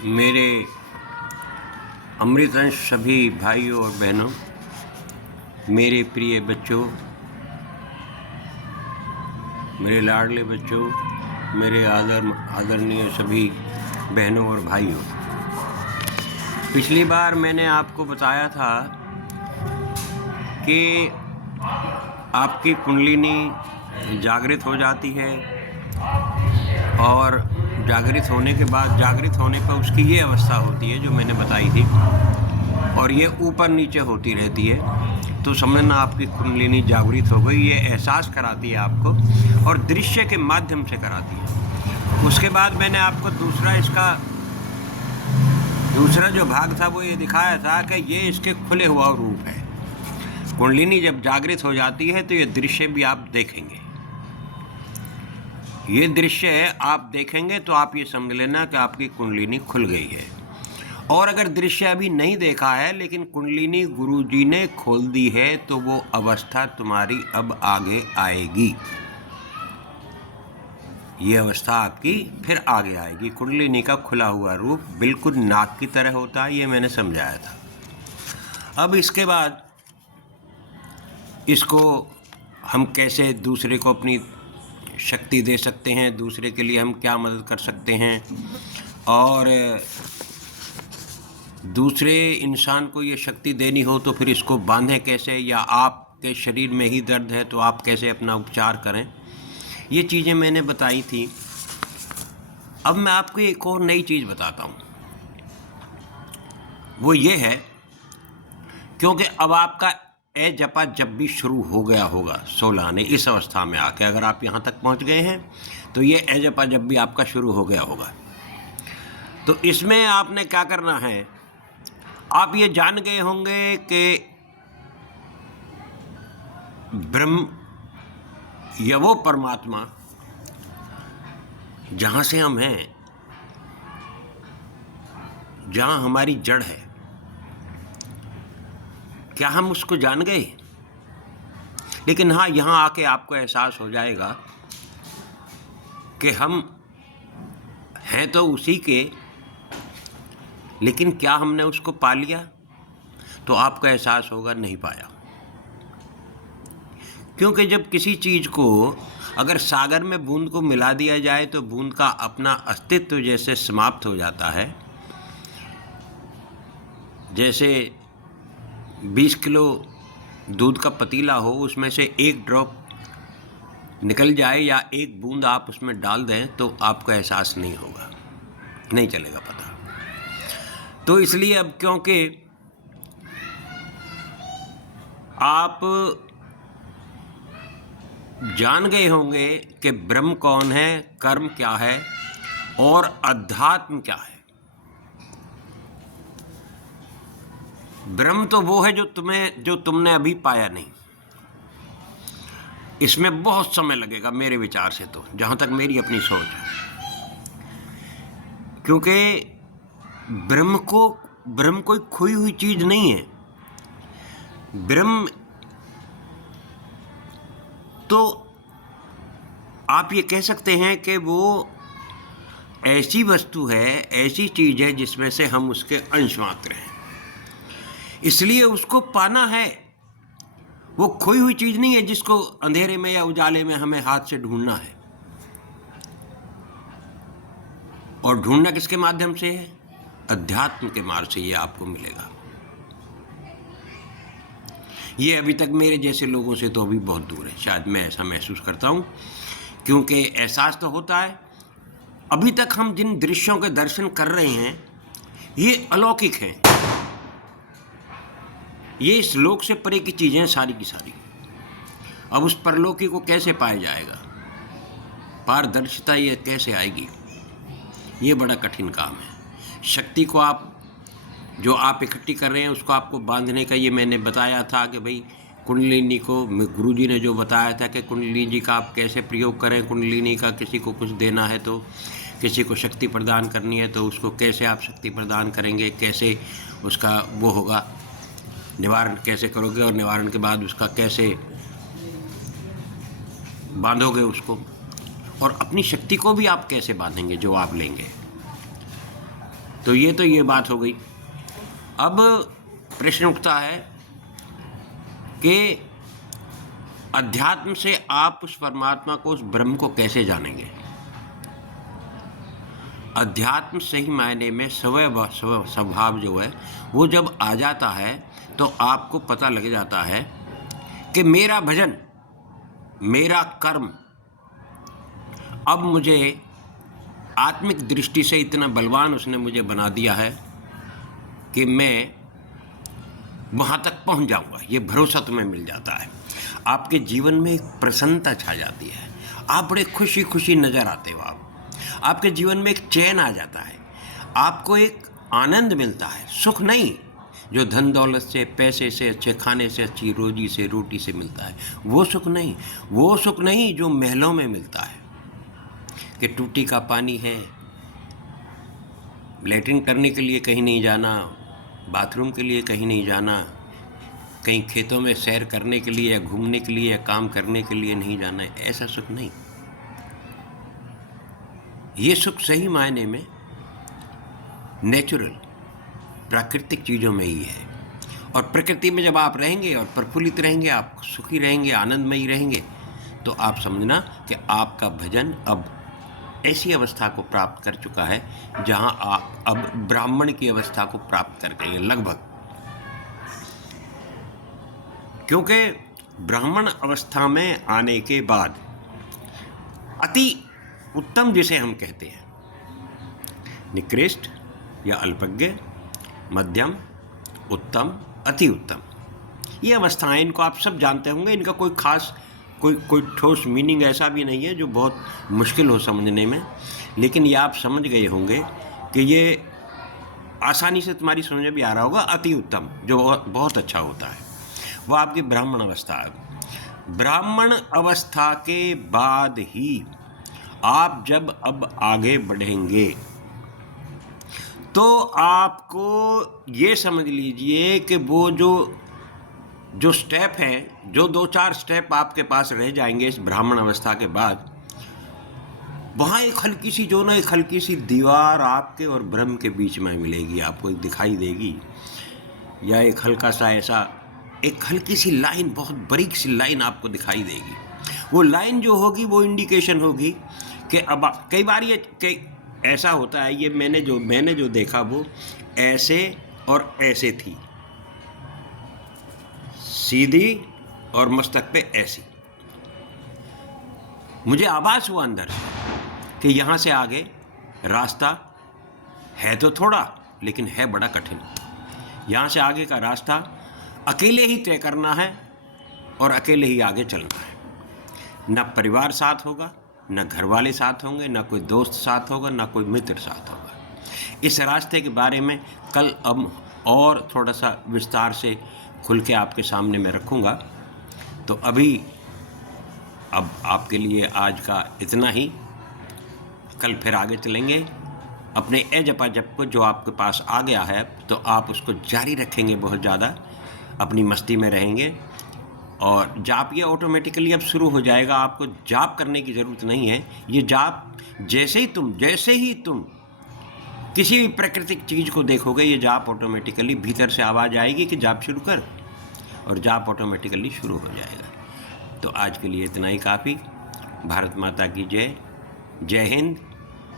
मेरे अमृतंश सभी भाइयों और बहनों, मेरे प्रिय बच्चों, मेरे लाडले बच्चों, मेरे आदरणीय सभी बहनों और भाइयों, पिछली बार मैंने आपको बताया था कि आपकी कुंडलिनी जागृत हो जाती है और जागृत होने के बाद जागृत होने पर उसकी ये अवस्था होती है जो मैंने बताई थी, और ये ऊपर नीचे होती रहती है। तो समझना आपकी कुंडलिनी जागृत हो गई। ये एहसास कराती है आपको और दृश्य के माध्यम से कराती है। उसके बाद मैंने आपको दूसरा जो भाग था वो ये दिखाया था कि ये इसके खुले हुआ रूप है। कुंडलिनी जब जागृत हो जाती है तो ये दृश्य भी आप देखेंगे। ये दृश्य आप देखेंगे तो आप ये समझ लेना कि आपकी कुंडलिनी खुल गई है। और अगर दृश्य अभी नहीं देखा है लेकिन कुंडलिनी गुरुजी ने खोल दी है तो वो अवस्था तुम्हारी अब आगे आएगी। ये अवस्था आपकी फिर आगे आएगी। कुंडलिनी का खुला हुआ रूप बिल्कुल नाक की तरह होता है, ये मैंने समझाया था। अब इसके बाद इसको हम कैसे दूसरे को अपनी शक्ति दे सकते हैं, दूसरे के लिए हम क्या मदद कर सकते हैं, और दूसरे इंसान को ये शक्ति देनी हो तो फिर इसको बांधें कैसे, या आपके शरीर में ही दर्द है तो आप कैसे अपना उपचार करें, ये चीज़ें मैंने बताई थी। अब मैं आपको एक और नई चीज़ बताता हूँ। वो ये है, क्योंकि अब आपका ए जपा जब भी शुरू हो गया होगा 16 आने इस अवस्था में आके, अगर आप यहाँ तक पहुँच गए हैं तो ये ए जपा जब भी आपका शुरू हो गया होगा। तो इसमें आपने क्या करना है, आप ये जान गए होंगे कि ब्रह्म या वो परमात्मा जहाँ से हम हैं, जहाँ हमारी जड़ है, क्या हम उसको जान गए? लेकिन हाँ, यहाँ आके आपको एहसास हो जाएगा कि हम हैं तो उसी के, लेकिन क्या हमने उसको पा लिया? तो आपको एहसास होगा नहीं पाया। क्योंकि जब किसी चीज़ को अगर सागर में बूंद को मिला दिया जाए तो बूंद का अपना अस्तित्व जैसे समाप्त हो जाता है। जैसे 20 किलो दूध का पतीला हो, उसमें से एक ड्रॉप निकल जाए या एक बूंद आप उसमें डाल दें तो आपको एहसास नहीं होगा, नहीं चलेगा पता। तो इसलिए अब क्योंकि आप जान गए होंगे कि ब्रह्म कौन है, कर्म क्या है और अध्यात्म क्या है। ब्रह्म तो वो है जो तुमने अभी पाया नहीं। इसमें बहुत समय लगेगा मेरे विचार से, तो जहाँ तक मेरी अपनी सोच है। क्योंकि ब्रह्म कोई खोई हुई चीज़ नहीं है। ब्रह्म तो आप ये कह सकते हैं कि वो ऐसी वस्तु है, ऐसी चीज़ है जिसमें से हम उसके अंश मात्र हैं, इसलिए उसको पाना है। वो खोई हुई चीज़ नहीं है जिसको अंधेरे में या उजाले में हमें हाथ से ढूंढना है। और ढूंढना किसके माध्यम से है? अध्यात्म के मार्ग से ये आपको मिलेगा। ये अभी तक मेरे जैसे लोगों से तो अभी बहुत दूर है, शायद मैं ऐसा महसूस करता हूँ। क्योंकि एहसास तो होता है, अभी तक हम जिन दृश्यों के दर्शन कर रहे हैं ये अलौकिक हैं। ये इस लोक से परे की चीज़ें सारी की सारी। अब उस परलोकी को कैसे पाया जाएगा, पारदर्शिता ये कैसे आएगी, ये बड़ा कठिन काम है। शक्ति को जो आप इकट्ठी कर रहे हैं उसको आपको बांधने का, ये मैंने बताया था कि भाई कुंडलिनी को गुरुजी ने जो बताया था कि कुंडलिनी का आप कैसे प्रयोग करें। कुंडलिनी का किसी को कुछ देना है तो, किसी को शक्ति प्रदान करनी है तो उसको कैसे आप शक्ति प्रदान करेंगे, कैसे उसका वो होगा, निवारण कैसे करोगे, और निवारण के बाद उसका कैसे बांधोगे उसको, और अपनी शक्ति को भी आप कैसे बांधेंगे जो आप लेंगे। तो ये बात हो गई। अब प्रश्न उठता है कि अध्यात्म से आप उस परमात्मा को, उस ब्रह्म को कैसे जानेंगे। अध्यात्म सही मायने में स्वभाव जो है वो जब आ जाता है तो आपको पता लग जाता है कि मेरा भजन, मेरा कर्म अब मुझे आत्मिक दृष्टि से इतना बलवान उसने मुझे बना दिया है कि मैं वहाँ तक पहुँच जाऊँगा। ये भरोसा तुम्हें मिल जाता है। आपके जीवन में एक प्रसन्नता छा जाती है, आप बड़े खुशी खुशी नज़र आते हो। आपके जीवन में एक चैन आ जाता है, आपको एक आनंद मिलता है। सुख नहीं जो धन दौलत से, पैसे से, अच्छे खाने से, अच्छी रोजी से, रोटी से मिलता है, वो सुख नहीं। वो सुख नहीं जो महलों में मिलता है कि टूटी का पानी है, लैट्रिन करने के लिए कहीं नहीं जाना, बाथरूम के लिए कहीं नहीं जाना, कहीं खेतों में सैर करने के लिए या घूमने के लिए या काम करने के लिए नहीं जाना है, ऐसा सुख नहीं। ये सुख सही मायने में नेचुरल, प्राकृतिक चीज़ों में ही है। और प्रकृति में जब आप रहेंगे और प्रफुल्लित रहेंगे, आप सुखी रहेंगे, आनंदमयी रहेंगे, तो आप समझना कि आपका भजन अब ऐसी अवस्था को प्राप्त कर चुका है जहां आप अब ब्राह्मण की अवस्था को प्राप्त कर गए हैं लगभग। क्योंकि ब्राह्मण अवस्था में आने के बाद अति उत्तम जिसे हम कहते हैं, निकृष्ट या अल्पज्ञ, मध्यम, उत्तम, अति उत्तम, ये अवस्थाएं, इनको आप सब जानते होंगे। इनका कोई खास कोई ठोस मीनिंग ऐसा भी नहीं है जो बहुत मुश्किल हो समझने में, लेकिन ये आप समझ गए होंगे कि ये आसानी से तुम्हारी समझ में भी आ रहा होगा। अति उत्तम जो बहुत अच्छा होता है वो आपकी ब्राह्मण अवस्था है। ब्राह्मण अवस्था के बाद ही आप जब अब आगे बढ़ेंगे तो आपको ये समझ लीजिए कि वो जो स्टेप है, जो 2-4 स्टेप आपके पास रह जाएंगे इस ब्राह्मण अवस्था के बाद, वहाँ एक हल्की सी दीवार आपके और ब्रह्म के बीच में मिलेगी, आपको दिखाई देगी, या एक हल्का सा ऐसा एक हल्की सी लाइन, बहुत बारीक सी लाइन आपको दिखाई देगी। वो लाइन जो होगी वो इंडिकेशन होगी कि अब कई बार ये ऐसा होता है, ये मैंने जो देखा वो ऐसे और ऐसे थी, सीधी और मस्तक पे ऐसी। मुझे आभास हुआ अंदर से कि यहाँ से आगे रास्ता है तो थोड़ा, लेकिन है बड़ा कठिन। यहाँ से आगे का रास्ता अकेले ही तय करना है और अकेले ही आगे चलना है। ना परिवार साथ होगा, ना घर वाले साथ होंगे, ना कोई दोस्त साथ होगा, ना कोई मित्र साथ होगा। इस रास्ते के बारे में कल अब और थोड़ा सा विस्तार से खुल के आपके सामने मैं रखूँगा। तो अभी अब आपके लिए आज का इतना ही। कल फिर आगे चलेंगे अपने ए जपा जप को, जो आपके पास आ गया है तो आप उसको जारी रखेंगे, बहुत ज़्यादा अपनी मस्ती में रहेंगे। और जाप ये ऑटोमेटिकली अब शुरू हो जाएगा, आपको जाप करने की ज़रूरत नहीं है। ये जाप जैसे ही तुम किसी भी प्राकृतिक चीज़ को देखोगे, ये जाप ऑटोमेटिकली भीतर से आवाज़ आएगी कि जाप शुरू कर, और जाप ऑटोमेटिकली शुरू हो जाएगा। तो आज के लिए इतना ही काफ़ी। भारत माता की जय। जय हिंद,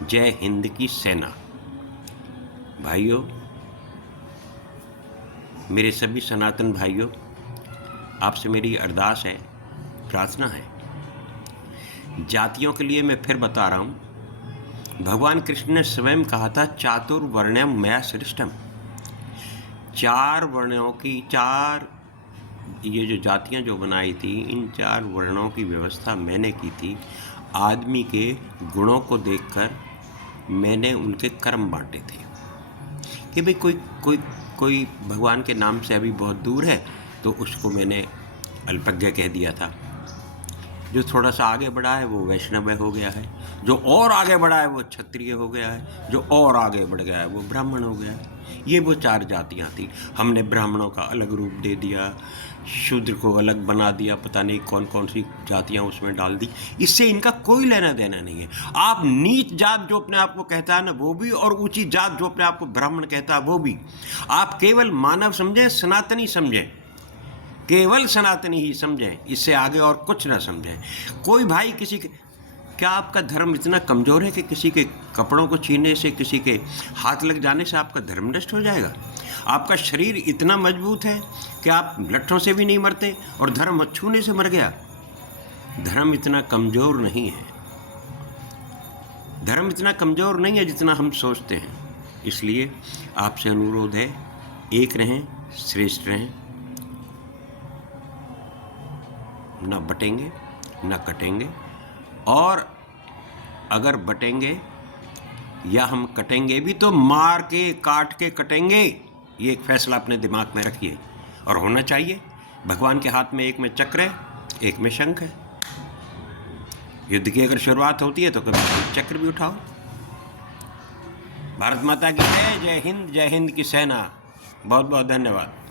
जय हिंद की सेना। भाइयों, मेरे सभी सनातन भाइयों, आपसे मेरी अरदास है, प्रार्थना है। जातियों के लिए मैं फिर बता रहा हूँ, भगवान कृष्ण ने स्वयं कहा था चातुर्वर्ण्यम मया सृष्टम। 4 वर्णों की, 4 ये जो जातियाँ जो बनाई थी, इन 4 वर्णों की व्यवस्था मैंने की थी। आदमी के गुणों को देखकर मैंने उनके कर्म बांटे थे कि भाई कोई भगवान के नाम से अभी बहुत दूर है तो उसको मैंने अल्पज्ञ कह दिया था। जो थोड़ा सा आगे बढ़ा है वो वैष्णव हो गया है, जो और आगे बढ़ा है वो क्षत्रिय हो गया है, जो और आगे बढ़ गया है वो ब्राह्मण हो गया है। ये वो 4 जातियाँ थी। हमने ब्राह्मणों का अलग रूप दे दिया, शूद्र को अलग बना दिया, पता नहीं कौन कौन सी जातियाँ उसमें डाल दी। इससे इनका कोई लेना देना नहीं है। आप नीच जात जो अपने आप को कहता है ना वो भी, और ऊंची जात जो अपने आप को ब्राह्मण कहता है वो भी। आप केवल मानव समझें, सनातनी समझें, केवल सनातनी ही समझें, इससे आगे और कुछ ना समझें। कोई भाई किसी के, क्या आपका धर्म इतना कमज़ोर है कि किसी के कपड़ों को छीनने से, किसी के हाथ लग जाने से आपका धर्म नष्ट हो जाएगा? आपका शरीर इतना मजबूत है कि आप लट्ठों से भी नहीं मरते और धर्म छूने से मर गया? धर्म इतना कमज़ोर नहीं है, धर्म इतना कमज़ोर नहीं है जितना हम सोचते हैं। इसलिए आपसे अनुरोध है, एक रहें, श्रेष्ठ रहें, न बटेंगे न कटेंगे, और अगर बटेंगे या हम कटेंगे भी तो मार के काट के कटेंगे। ये एक फैसला अपने दिमाग में रखिए, और होना चाहिए। भगवान के हाथ में एक में चक्र है, एक में शंख है। युद्ध की अगर शुरुआत होती है तो कभी चक्र भी उठाओ। भारत माता की जय। जय हिंद की सेना। बहुत बहुत धन्यवाद।